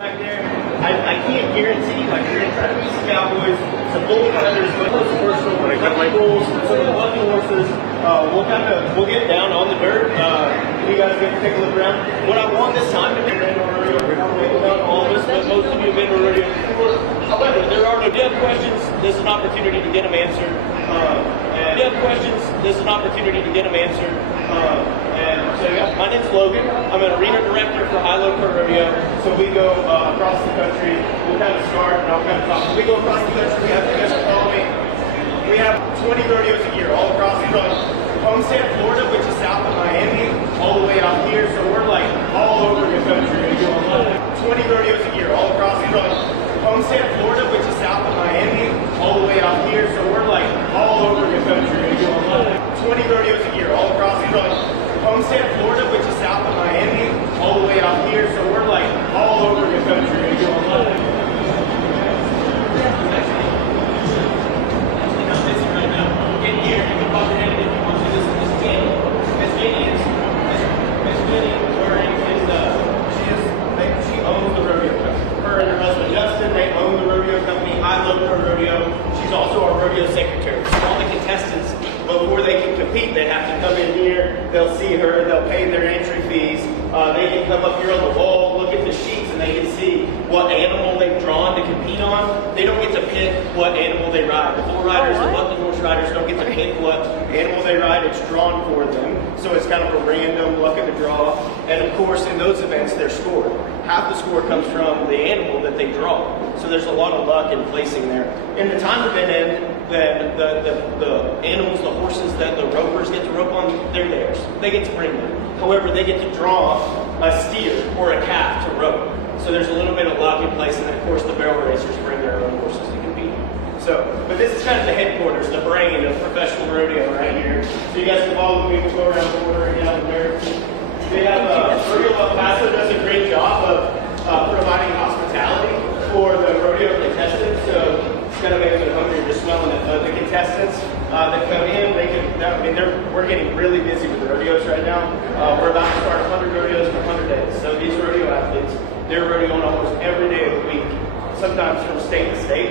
Back there, I can't guarantee, like, we're going to try to beat some Cowboys, some bully hunters, but most personal, when it comes to bulls, some lucky horses, we'll get down on the dirt. You guys get to take a look around. What I want this time to be, not all of us, but most of you have been to rodeo before. However, there are no death questions. This is an opportunity to get them answered. Death questions, this is an opportunity to get them answered. So yeah, my name's Logan. I'm an arena director for Hilo Rodeo. So we go across the country. We'll kind of start and I'll kind of talk. We go across the country. We have you guys follow me. We have 20 rodeos a year all across from Homestead, Florida, which is south of Miami, all the way out here. So we're like all over the country. We do 20 rodeos a year all across from Homestead, Florida, which is south of Miami, all the way out here. So we're like all over the country. We do 20 rodeos a year all across from Homestead, Florida, which is south of Miami, all the way out here. So we're like all over the country. We do She's also our rodeo secretary. So all the contestants, before they can compete, they have to come in here. They'll see her. They'll pay their entry fees. They can come up here on the wall, look at the sheets, and they can see what animal they've drawn to compete on. They don't get to pick what animal they ride. The bull riders and bucking horse riders don't get to pick what animal they ride. It's drawn for them. So it's kind of a random luck of the draw. And of course, in those events, they're scored. Half the score comes from the animal that they draw. So there's a lot of luck in placing there. In the time event end, the animals, the horses that the ropers get to rope on, they're theirs. They get to bring them. However, they get to draw a steer or a calf to rope. So there's a little bit of luck in place, and then of course the barrel racers bring their own horses to compete. So, but this is kind of the headquarters, the brain of professional rodeo right here. So you guys can follow me. We'll go around the border and down there. They have Rodeo El Paso does a great job of providing hospitality for the rodeo contestants. So it's kind of making them hungry, just smelling it. The contestants that come in, we're getting really busy with the rodeos right now. We're about to start 100 rodeos in 100 days. So these rodeo athletes, they're rodeoing almost every day of the week, sometimes from state to state.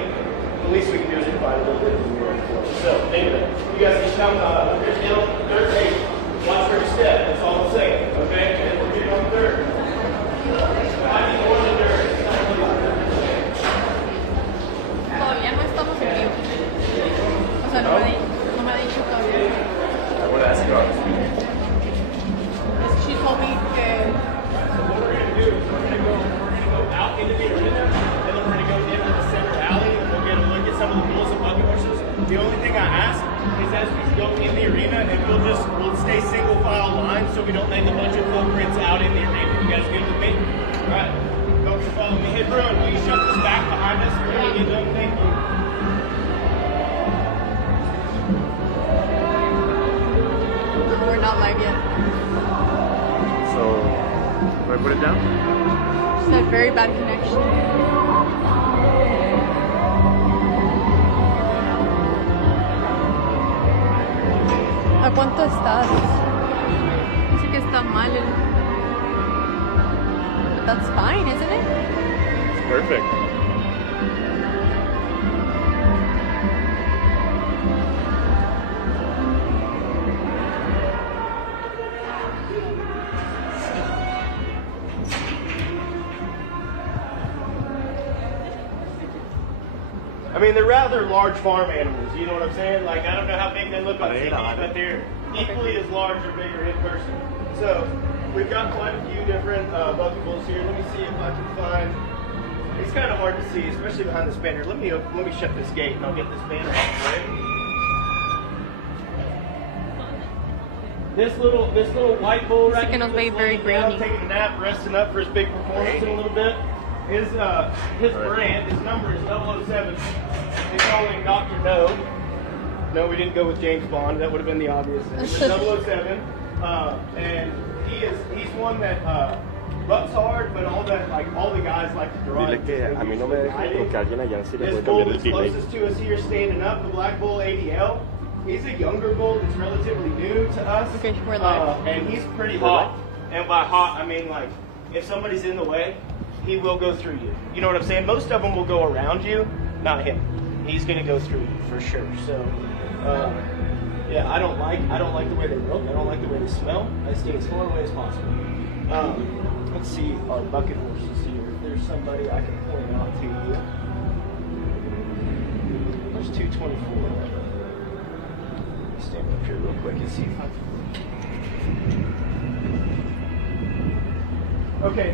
The least we can do is provide a little bit of the world. So anyway, you guys can come third base, watch where you step. That's all I'm saying. Okay? And we're getting on third. I need more than dirt. Todavía no estamos en vivo. O sea, no me ha dicho todavía. I would ask you honestly. She told me que. So what we're going to do is we're going to go out into the arena, and then we're going to go into the center alley, and we'll get a look at some of the bulls and bucking horses. The only thing I ask is as we go in the arena, and we'll stay single file line so we don't make a bunch of footprints out in the arena. You guys good with me? All right. Go follow me. Hey, Bruin, will you shut this back behind us? We're going to get done. Thank you. We're not live yet. So, do I put it down? She said very bad connection. ¿A cuánto estás? Dice que está mal. But that's fine, isn't it? It's perfect. I mean, they're rather large farm animals, you know what I'm saying? Like, I don't know how big they look on TV, but they're equally as large or bigger in person. So, we've got quite a few different bucking bulls here. Let me see if I can find. It's kind of hard to see, especially behind this banner. Let me shut this gate and I'll get this banner out of the way. This little white bull right here, very grainy. Taking a nap, resting up for his big performance in a little bit. His brand, his number is 007. They call him Dr. No. No, we didn't go with James Bond. That would have been the obvious thing. But 007. And he's one that bucks hard, but all the guys like to draw. Dile que a mí no me deja porque alguien allá sí le This puede bull cambiar el that's delay. closest to us here, standing up, the black bull ADL. He's a younger bull that's relatively new to us. Okay, we're live. And he's pretty hot. And by hot, I mean like if somebody's in the way, he will go through you. You know what I'm saying? Most of them will go around you, not him. He's gonna go through you for sure. So, yeah, I don't like the way they look. I don't like the way they smell. I stay as far away as possible. Let's see our bucket horses here. If there's somebody I can point out to you. There's 224. Stand up here real quick and see if I. Okay,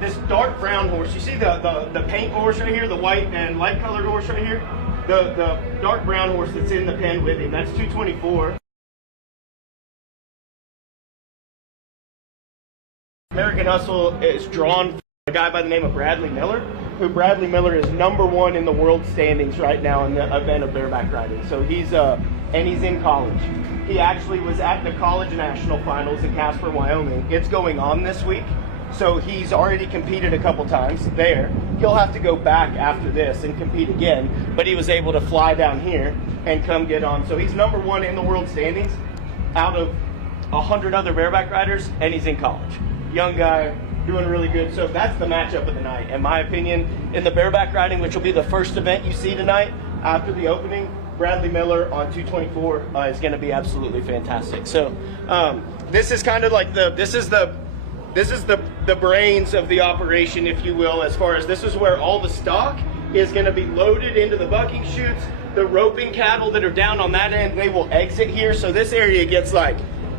this dark brown horse. You see the paint horse right here, the white and light colored horse right here. The dark brown horse that's in the pen with him. That's 224. American Hustle is drawn from a guy by the name of Bradley Miller, who Bradley Miller is #1 in the world standings right now in the event of bareback riding. So he's in college. He actually was at the college national finals in Casper, Wyoming. It's going on this week. So he's already competed a couple times there. He'll have to go back after this and compete again, but he was able to fly down here and come get on. So he's #1 in the world standings out of 100 other bareback riders, and he's in college. Young guy, doing really good. So that's the matchup of the night, in my opinion. In the bareback riding, which will be the first event you see tonight after the opening, Bradley Miller on 224 is going to be absolutely fantastic. So this is kind of like this is the brains of the operation, if you will, as far as this is where all the stock is going to be loaded into the bucking chutes. The roping cattle that are down on that end, they will exit here. So this area gets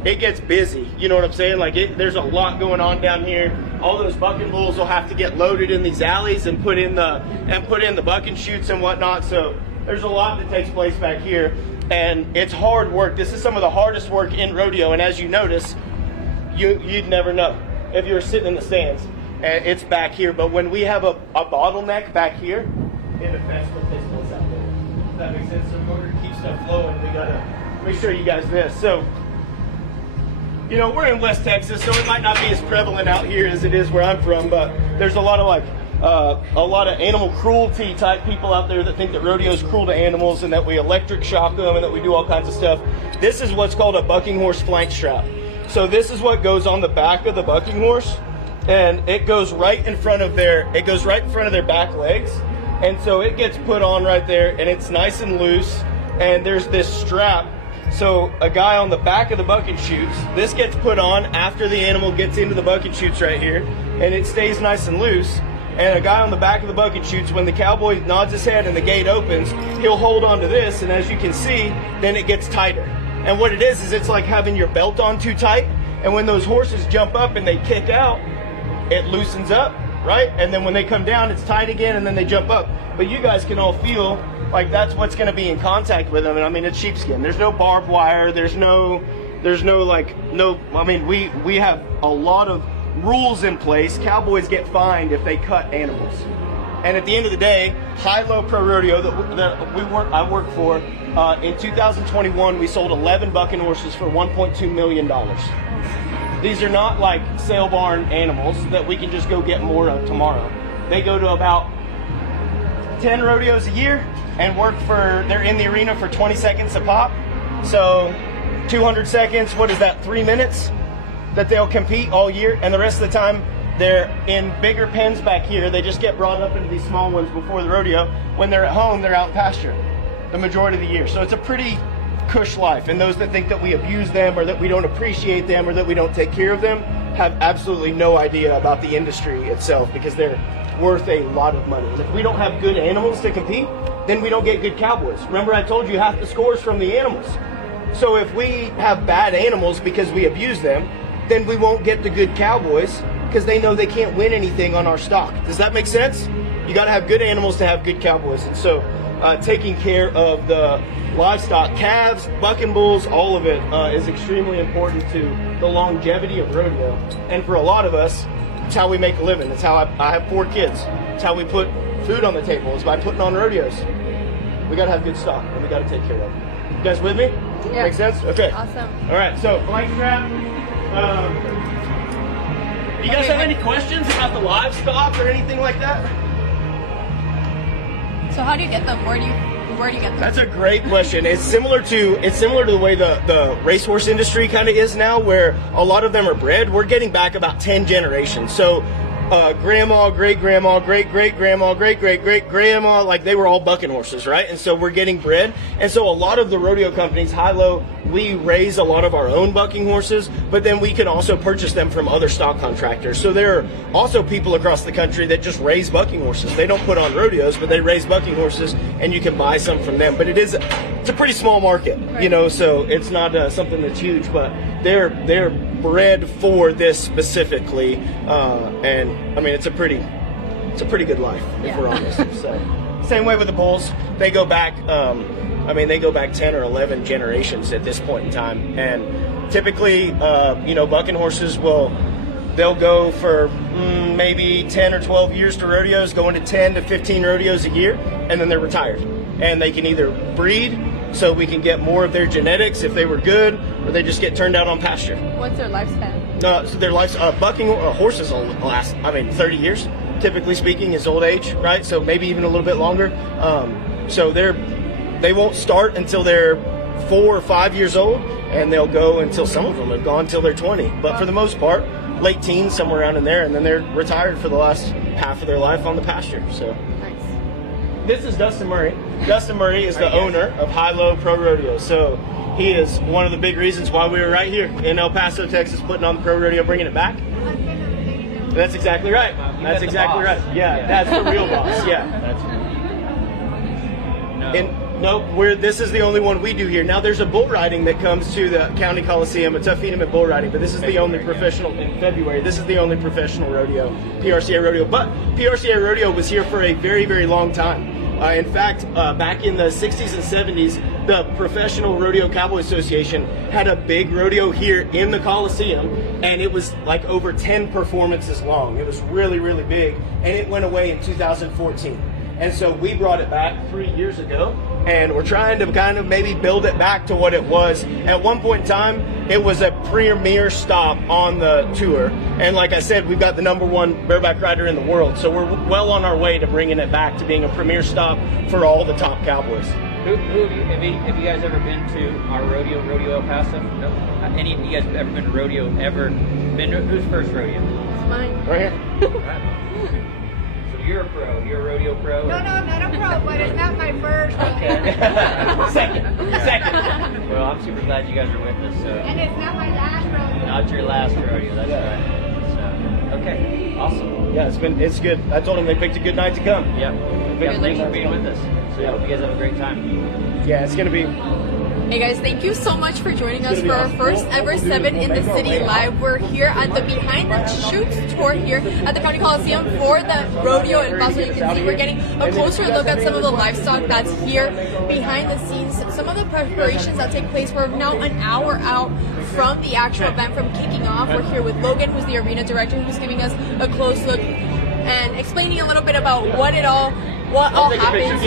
it gets busy. You know what I'm saying? There's a lot going on down here. All those bucking bulls will have to get loaded in these alleys and put in the bucking chutes and whatnot. So there's a lot that takes place back here, and it's hard work. This is some of the hardest work in rodeo, and as you notice, you'd never know if you were sitting in the stands. And it's back here, but when we have a bottleneck back here, it affects what takes place out there. If that makes sense. So in order to keep stuff flowing, let me show you guys this. So, you know, we're in West Texas, so it might not be as prevalent out here as it is where I'm from, but there's a lot of animal cruelty type people out there that think that rodeo is cruel to animals and that we electric shock them and that we do all kinds of stuff. This is what's called a bucking horse flank strap. So this is what goes on the back of the bucking horse, and it goes right in front of their back legs. And so it gets put on right there, and it's nice and loose, and there's this strap. So a guy on the back of the bucking chutes, this gets put on after the animal gets into the bucking chutes right here, and it stays nice and loose. And a guy on the back of the bucking chutes, when the cowboy nods his head and the gate opens, he'll hold on to this, and as you can see, then it gets tighter. And what it is it's like having your belt on too tight, and when those horses jump up and they kick out, it loosens up, right? And then when they come down, it's tight again, and then they jump up. But you guys can all feel like that's what's going to be in contact with them. And I mean, it's sheepskin. There's no barbed wire. We have a lot of rules in place. Cowboys get fined if they cut animals. And at the end of the day, High-Low Pro Rodeo that I work for, in 2021, we sold 11 bucking horses for $1.2 million. These are not like sale barn animals that we can just go get more of tomorrow. They go to about 10 rodeos a year and they're in the arena for 20 seconds a pop. So 200 seconds, what is that, 3 minutes that they'll compete all year, and the rest of the time they're in bigger pens back here. They just get brought up into these small ones before the rodeo. When they're at home, they're out in pasture the majority of the year. So it's a pretty cush life, and those that think that we abuse them or that we don't appreciate them or that we don't take care of them have absolutely no idea about the industry itself, because they're worth a lot of money. And if we don't have good animals to compete, then we don't get good cowboys. Remember, I told you half the score's from the animals. So if we have bad animals because we abuse them, then we won't get the good cowboys because they know they can't win anything on our stock. Does that make sense? You got to have good animals to have good cowboys. And so taking care of the livestock, calves, bucking bulls, all of it is extremely important to the longevity of rodeo. And for a lot of us, it's how we make a living. It's how I have 4 kids. It's how we put food on the table, is by putting on rodeos. We got to have good stock, and we got to take care of it. You guys with me? Yeah. Make sense? Okay. Awesome. All right, so flank strap. You guys have any questions about the livestock or anything like that? So how do you get them? Where do you get them? That's a great question. It's similar to the way the racehorse industry kind of is now, where a lot of them are bred. We're getting back about 10 generations. So grandma, great-grandma, great-great-grandma, great-great-great-grandma, like they were all bucking horses, right? And so we're getting bred. And so a lot of the rodeo companies, high-low, we raise a lot of our own bucking horses, but then we can also purchase them from other stock contractors. So there are also people across the country that just raise bucking horses. They don't put on rodeos, but they raise bucking horses, and you can buy some from them. But it's a pretty small market, you know, so it's not something that's huge, but they're bred for this specifically, and I mean it's a pretty good life if we're honest. So same way with the bulls, they go back. I mean, they go back 10 or 11 generations at this point in time, and typically, you know, bucking horses they'll go for maybe 10 or 12 years to rodeos, going to 10 to 15 rodeos a year, and then they're retired, and they can either breed so we can get more of their genetics if they were good, or they just get turned out on pasture. What's their lifespan? So their bucking horses will last, I mean, 30 years, typically speaking, is old age, right? So maybe even a little bit longer. So they won't start until they're 4 or 5 years old, and they'll go until some of them have gone until they're 20. But for the most part, late teens, somewhere around in there, and then they're retired for the last half of their life on the pasture. So. This is Dustin Murray. Dustin Murray is the owner of High-Low Pro Rodeo. So he is one of the big reasons why we were right here in El Paso, Texas, putting on the Pro Rodeo, bringing it back. That's exactly right. That's exactly right. Yeah, that's the real boss. Yeah. This is the only one we do here. Now there's a bull riding that comes to the County Coliseum, a Tuffy bull riding, but this is the only professional in February. This is the only professional rodeo, PRCA rodeo. But PRCA rodeo was here for a very, very long time. In fact, back in the 60s and 70s, the Professional Rodeo Cowboy Association had a big rodeo here in the Coliseum, and it was like over 10 performances long. It was really, really big, and it went away in 2014. And so we brought it back 3 years ago, and we're trying to kind of maybe build it back to what it was. At one point in time, it was a premier stop on the tour. And like I said, we've got the #1 bareback rider in the world. So we're well on our way to bringing it back to being a premier stop for all the top cowboys. Have you guys ever been to our rodeo El Paso? No. Any of you guys ever been to rodeo? Whose first rodeo? It's mine. Right here. You're a pro. You're a rodeo pro? No, I'm not a pro, but it's not my first. Okay. Second. Well, I'm super glad you guys are with us. So. And it's not my last rodeo. Not your last rodeo, that's right. So, okay, awesome. Yeah, it's good. I told them they picked a good night to come. Yep. Thanks for being with us. So I hope you guys have a great time. Yeah, it's going to be... Hey guys, thank you so much for joining us for our first ever 7 in the City Live. We're here at the Behind the Chutes tour here at the County Coliseum for the rodeo in Paso. You can see we're getting a closer look at some of the livestock that's here behind the scenes. Some of the preparations that take place. We're now an hour out from the actual event, from kicking off. We're here with Logan, who's the arena director, who's giving us a close look and explaining a little bit about what all happens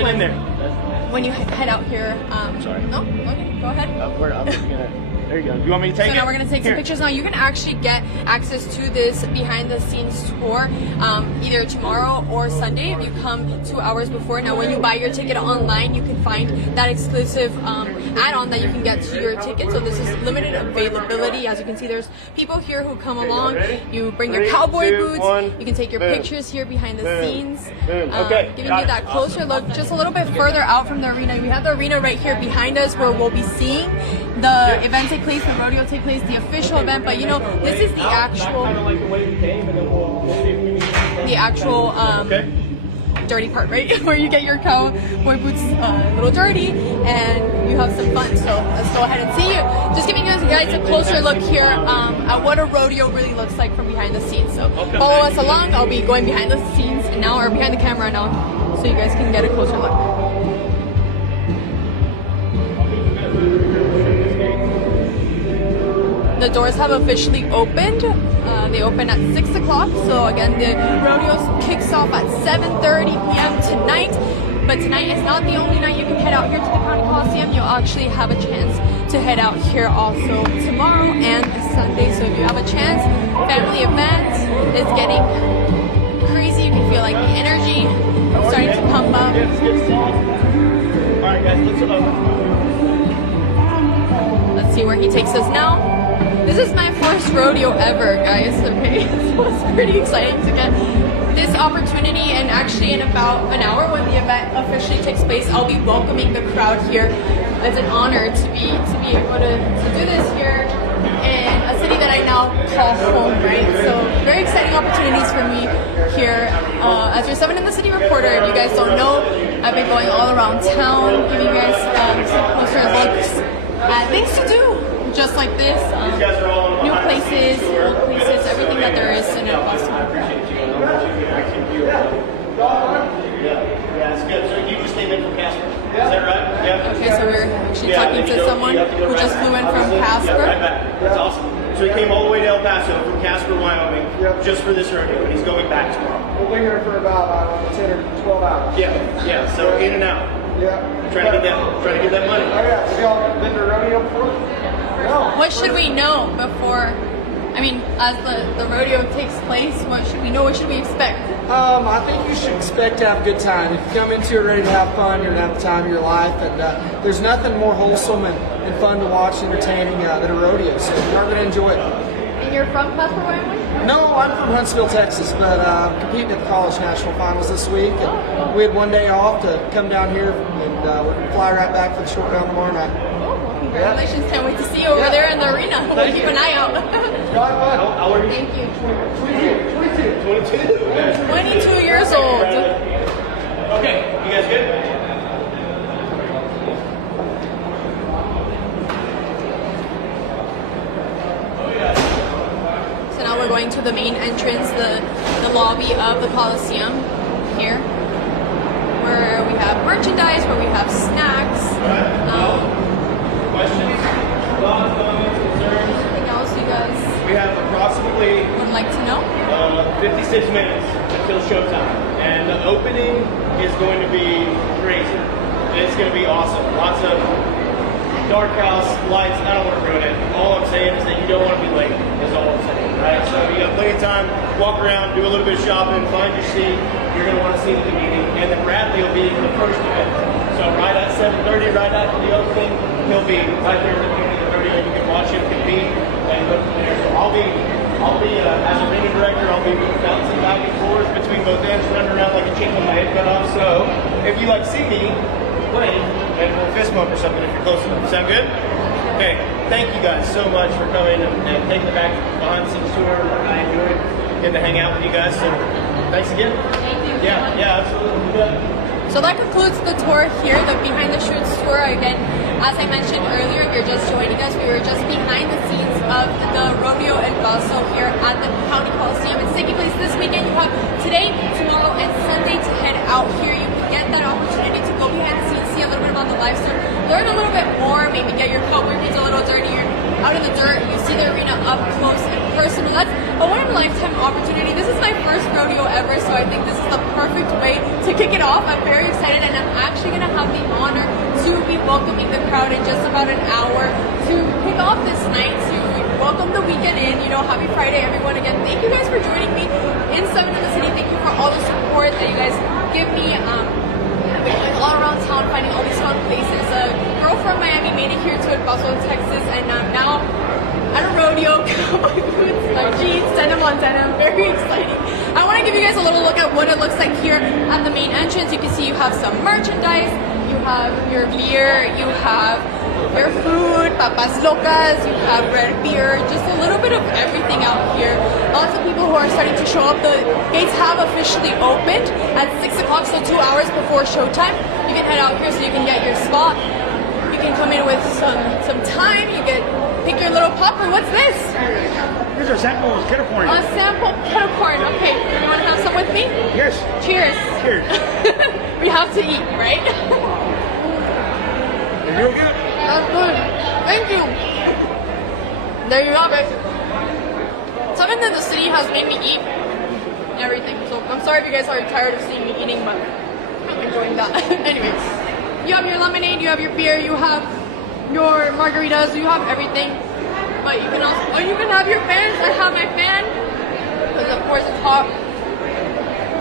when you head out here. Sorry. No? Okay, go ahead. There you go. You want me to take it? So now we're going to take some pictures. Now you can actually get access to this behind the scenes tour either tomorrow or Sunday if you come 2 hours before. Now when you buy your ticket online, you can find that exclusive add-on that you can get to your ticket. So this is limited availability. As you can see, there's people here who come along. You bring your cowboy boots. You can take your pictures here behind the scenes. Giving you that closer look just a little bit further out from the arena. We have the arena right here behind us where we'll be seeing the event take place, the rodeo take place, the official event. But you know, this is the actual dirty part, right? Where you get your cowboy boots a little dirty and you have some fun. So let's go ahead and see you. Just giving you guys a closer look here at what a rodeo really looks like from behind the scenes. So follow us along. I'll be going behind the scenes and now, or behind the camera now, so you guys can get a closer look. The doors have officially opened. They open at 6 o'clock. So again, the rodeo kicks off at 7:30 p.m. tonight. But tonight is not the only night you can head out here to the County Coliseum. You'll actually have a chance to head out here also tomorrow and Sunday. So if you have a chance, family event is getting crazy. You can feel like the energy starting to pump up. All right, guys, let's see where he takes us now. This is my first rodeo ever, guys, okay? So it's pretty exciting to get this opportunity, and actually in about an hour when the event officially takes place, I'll be welcoming the crowd here. It's an honor to be able to do this here in a city that I now call home, right? So very exciting opportunities for me here. As your 7 in the City reporter, if you guys don't know, I've been going all around town, giving you guys some closer looks at things to do, just like this. New places, old places, everything that there is in El Paso. Yeah, it's good. So you just came in from Casper, is that right? Yeah. Okay, so we're actually talking to someone who just flew in from Casper. Yeah, right back. That's awesome. So he came all the way to El Paso from Casper, Wyoming, just for this rodeo, and he's going back tomorrow. We'll be here for about 10 or 12 hours. Yeah. So in and out. Yeah. Trying to get that money. Oh yeah. Have y'all been to rodeo before? No. What should we know before? I mean, as the rodeo takes place, what should we know? What should we expect? I think you should expect to have a good time. If you come into it ready to have fun, you're going to have the time of your life. And there's nothing more wholesome and fun to watch, entertaining than a rodeo. So you're going to enjoy it. And you're from Casper, Wyoming? No, I'm from Huntsville, Texas, but competing at the college national finals this week. And we had one day off to come down here, and we're going to fly right back for the short round tomorrow night. Oh, well, congratulations. Can't wait to see you over there in the arena. We'll keep an eye out. How old are you? Thank you. 22. 22 years old. Okay, you guys good? So now we're going to the main entrance, the lobby of the Coliseum here, where we have merchandise, where we have snacks. Questions? Thoughts, comments, concerns? Anything else you guys We have approximately would like to know? 56 minutes until showtime, and the opening is going to be crazy. It's going to be awesome. Lots of dark house lights. I don't want to ruin it. All I'm saying is that you don't want to be late. Is all I'm saying. Right? So you have plenty of time. Walk around, do a little bit of shopping, find your seat. You're going to want to see the meeting, and then Bradley will be the first event. So right at 7:30, right after the opening, he'll be right there at the beginning of the rodeo. You can watch him compete and go from there. So I'll be as a ring director, I'll be bouncing back and forth between both ends, running around like a chicken with my head cut off. So if you see me play, and we'll fist bump or something if you're close enough. Sound good? Okay. Thank you guys so much for coming and taking the behind the scenes tour. I enjoyed getting to hang out with you guys. So thanks again. Thank you. Yeah, absolutely. Yeah. So that concludes the tour here, the behind the shoots tour. Again, as I mentioned earlier, if you're just joining us, we were just behind the scenes of the Rodeo El Paso here at the County Coliseum. It's taking place this weekend. You have today, tomorrow, and Sunday to head out here. You can get that opportunity to go behind the scenes, see a little bit about the live stream, learn a little bit more, maybe get your cowboy boots a little dirtier, out in the dirt. You see the arena up close and personal. That's a one-in-a-lifetime opportunity. This is my first rodeo ever, so I think this is the perfect way to kick it off. I'm very excited, and I'm actually going to have the honor to be welcoming the crowd in just about an hour to kick off this night, to welcome the weekend in. Happy Friday, everyone. Again, thank you guys for joining me in 7 in the City. Thank you for all the support that you guys give me. Going all around town, finding all these fun places. A girl from Miami made it here to El Paso, Texas, and now at a rodeo, cowboy boots, jeans, denim on denim. Very exciting. I want to give you guys a little look at what it looks like here at the main entrance. You can see you have some merchandise, you have your beer, you have your food, papas locas, you have red beer, just a little bit of everything out here. Lots of people who are starting to show up. The gates have officially opened at 6 o'clock, so 2 hours before showtime. You can head out here so you can get your spot. You can come in with some time. You can pick your little popper. What's this? These are samples of kettle corn. A sample kettle corn. Okay, you want to have some with me? Yes. Cheers. Cheers. We have to eat, right? Real good. That's good. Thank you. There you go, guys. 7 in the City has made me eat everything. So I'm sorry if you guys are tired of seeing me eating, but I'm enjoying that. Anyways, you have your lemonade, you have your beer, you have your margaritas, you have everything. But you can also, you can have your fans. I have my fan because of course it's hot.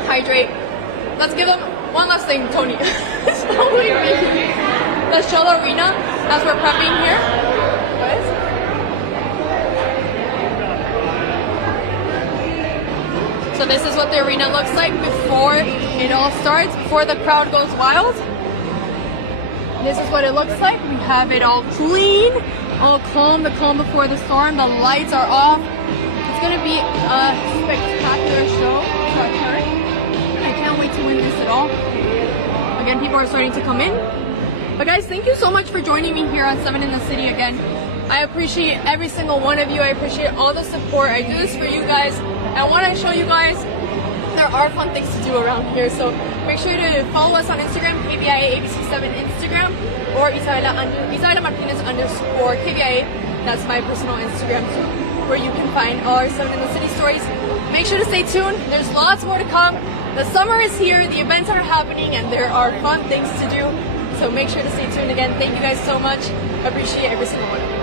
Hydrate. Let's give them one last thing, Tony. Let's show the arena as we're prepping here. Guys. So this is what the arena looks like before it all starts, before the crowd goes wild. This is what it looks like. We have it all clean, all calm, the calm before the storm. The lights are off. It's gonna be a spectacular show for her. I can't wait to witness it all. Again, people are starting to come in. But guys, thank you so much for joining me here on 7 in the City again. I appreciate every single one of you. I appreciate all the support. I do this for you guys. I want to show you guys there are fun things to do around here. So make sure to follow us on Instagram, KBIA ABC7 Instagram, or Isabela Martinez _ KBIA. That's my personal Instagram too, where you can find all our 7 in the City stories. Make sure to stay tuned. There's lots more to come. The summer is here. The events are happening, and there are fun things to do. So make sure to stay tuned again. Thank you guys so much. Appreciate every single one of you.